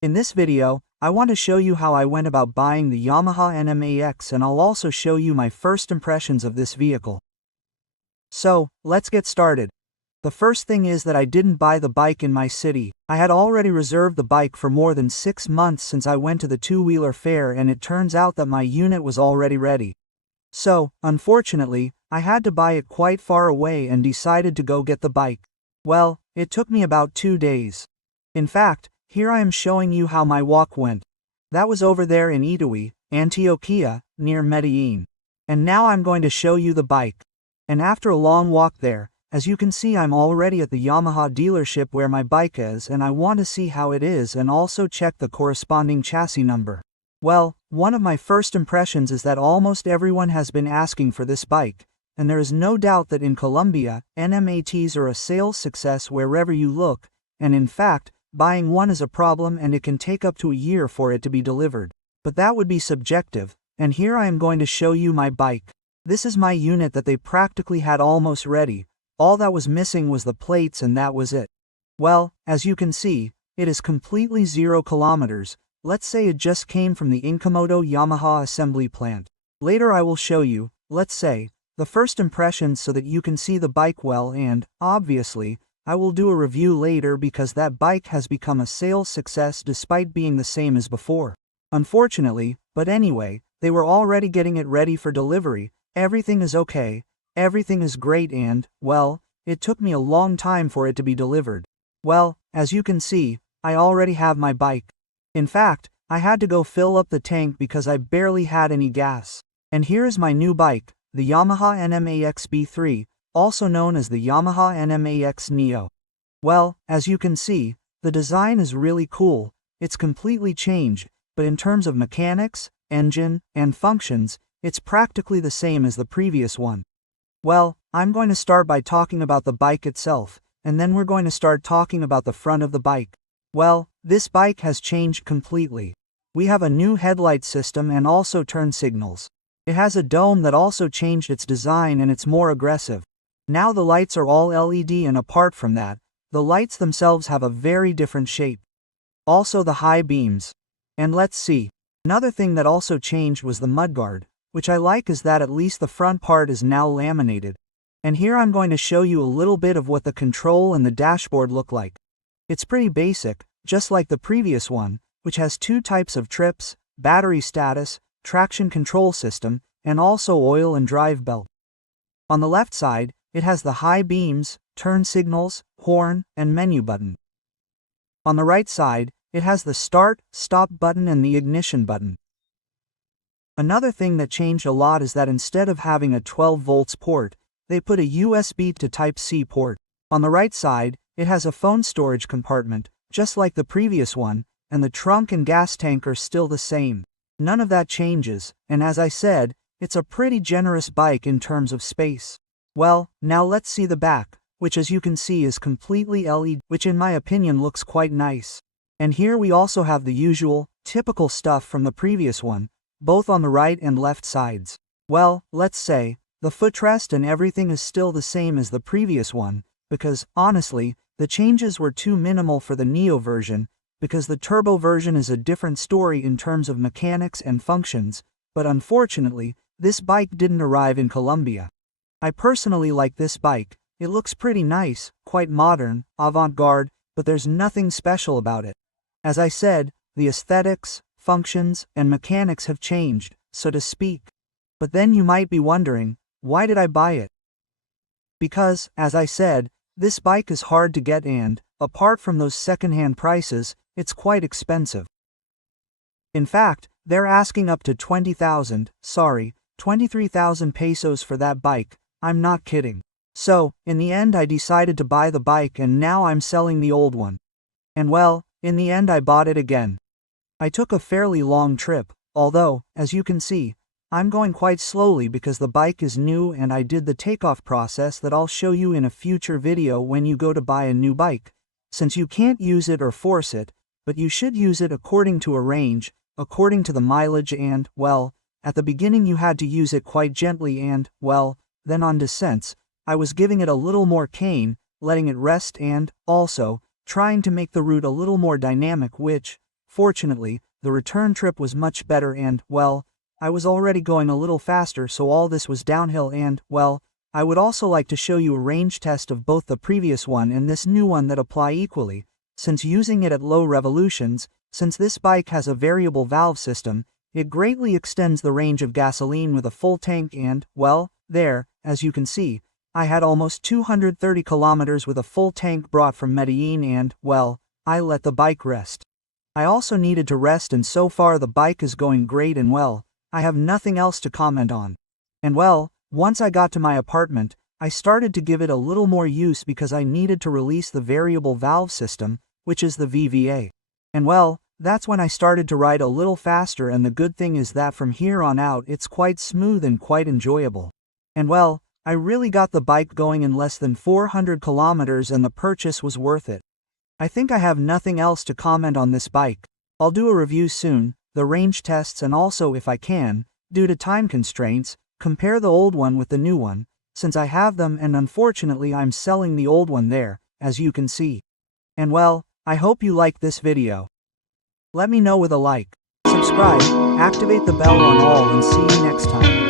In this video, I want to show you how I went about buying the Yamaha NMAX, and I'll also show you my first impressions of this vehicle. So, let's get started. The first thing is that I didn't buy the bike in my city. I had already reserved the bike for more than 6 months since I went to the two-wheeler fair, and it turns out that my unit was already ready. So, unfortunately, I had to buy it quite far away and decided to go get the bike. Well, it took me about 2 days. In fact, here I am showing you how my walk went. That was over there in Itagüí, Antioquia, near Medellin. And now I'm going to show you the bike. And after a long walk there, as you can see, I'm already at the Yamaha dealership where my bike is, and I want to see how it is and also check the corresponding chassis number. Well, one of my first impressions is that almost everyone has been asking for this bike, and there is no doubt that in Colombia, NMATs are a sales success wherever you look, and in fact, buying one is a problem and it can take up to a year for it to be delivered. But that would be subjective, and here I am going to show you my bike. This is my unit that they practically had almost ready. All that was missing was the plates, and that was it. Well, as you can see, it is completely 0 kilometers. Let's say it just came from the Incomodo Yamaha assembly plant. Later I will show you, let's say, the first impressions so that you can see the bike well, and, obviously, I will do a review later because that bike has become a sales success despite being the same as before. Unfortunately, but anyway, they were already getting it ready for delivery. Everything is okay, everything is great, and, well, it took me a long time for it to be delivered. Well, as you can see, I already have my bike. In fact, I had to go fill up the tank because I barely had any gas. And here is my new bike, the Yamaha Nmax V3, also known as the Yamaha Nmax Neo. Well, as you can see, the design is really cool. It's completely changed, but in terms of mechanics, engine, and functions, it's practically the same as the previous one. Well, I'm going to start by talking about the bike itself, and then we're going to start talking about the front of the bike. Well, this bike has changed completely. We have a new headlight system and also turn signals. It has a dome that also changed its design, and it's more aggressive. Now the lights are all LED, and apart from that, the lights themselves have a very different shape. Also the high beams. And let's see. Another thing that also changed was the mudguard, which I like is that at least the front part is now laminated. And here I'm going to show you a little bit of what the control and the dashboard look like. It's pretty basic, just like the previous one, which has 2 types of trips, battery status, traction control system, and also oil and drive belt. On the left side, it has the high beams, turn signals, horn, and menu button. On the right side, it has the start, stop button and the ignition button. Another thing that changed a lot is that instead of having a 12 volts port, they put a USB to Type-C port. On the right side, it has a phone storage compartment, just like the previous one, and the trunk and gas tank are still the same. None of that changes, and as I said, it's a pretty generous bike in terms of space. Well, now let's see the back, which as you can see is completely LED, which in my opinion looks quite nice. And here we also have the usual, typical stuff from the previous one, both on the right and left sides. Well, let's say, the footrest and everything is still the same as the previous one, because, honestly, the changes were too minimal for the Neo version, because the turbo version is a different story in terms of mechanics and functions, but unfortunately, this bike didn't arrive in Colombia. I personally like this bike. It looks pretty nice, quite modern, avant-garde, but there's nothing special about it. As I said, the aesthetics, functions, and mechanics have changed, so to speak. But then you might be wondering, why did I buy it? Because, as I said, this bike is hard to get, and, apart from those second-hand prices, it's quite expensive. In fact, they're asking up to 23,000 pesos for that bike. I'm not kidding. So, in the end I decided to buy the bike, and now I'm selling the old one. And well, in the end I bought it again. I took a fairly long trip, although, as you can see, I'm going quite slowly because the bike is new, and I did the takeoff process that I'll show you in a future video when you go to buy a new bike, since you can't use it or force it, but you should use it according to a range, according to the mileage, and, well, at the beginning you had to use it quite gently, and, well, then on descents, I was giving it a little more cane, letting it rest, and, also, trying to make the route a little more dynamic, which, Fortunately, the return trip was much better and, well, I was already going a little faster, so all this was downhill and, well, I would also like to show you a range test of both the previous one and this new one that apply equally, since using it at low revolutions. Since this bike has a variable valve system, it greatly extends the range of gasoline with a full tank and, well, there, as you can see, I had almost 230 kilometers with a full tank brought from Medellin and, well, I let the bike rest. I also needed to rest, and so far the bike is going great and, well, I have nothing else to comment on. And well, once I got to my apartment, I started to give it a little more use because I needed to release the variable valve system, which is the VVA. And well, that's when I started to ride a little faster, and the good thing is that from here on out it's quite smooth and quite enjoyable. And well, I really got the bike going in less than 400 kilometers and the purchase was worth it. I think I have nothing else to comment on this bike. I'll do a review soon, the range tests, and also, if I can, due to time constraints, compare the old one with the new one, since I have them, and unfortunately I'm selling the old one there, as you can see. And well, I hope you liked this video. Let me know with a like, subscribe, activate the bell on all, and see you next time.